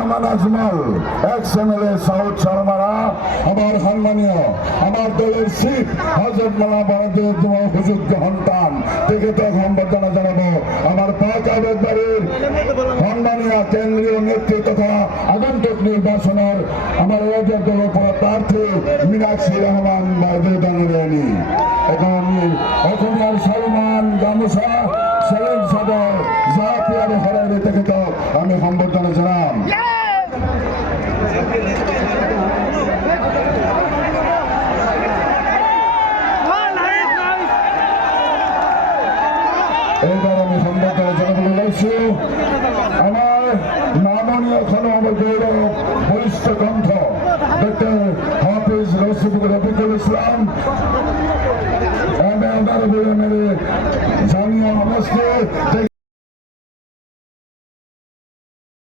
Rahman Ajmal, ex MLA south শর্মারা, আমার সম্মানীয় আমার দলের সিট হযরত মাওলানা হুজুর সন্তান থেকে তো সম্বর্ধনা জানাবো আমার পাক আবেদ বাড়ির সম্মানীয় কেন্দ্রীয় নেতৃত্ব তথা আগন্তুক নির্বাচনের আমার রাজ্যের দল প্রার্থী মীনাক্ষী রহমান বায়ুদানি এখন আর সালমান গামুসা সেলিম সাদর জাতীয় হরাইরে থেকে তো আমি সম্বর্ধনা জানাম। এবার আমি সম্বর্ধনা জানাবো বলছি আমার মাননীয় আমার গৌরব বরিষ্ঠ কণ্ঠ ডক্টর হাফিজ রফিকুল ইসলাম জামিয়া নমস্তে।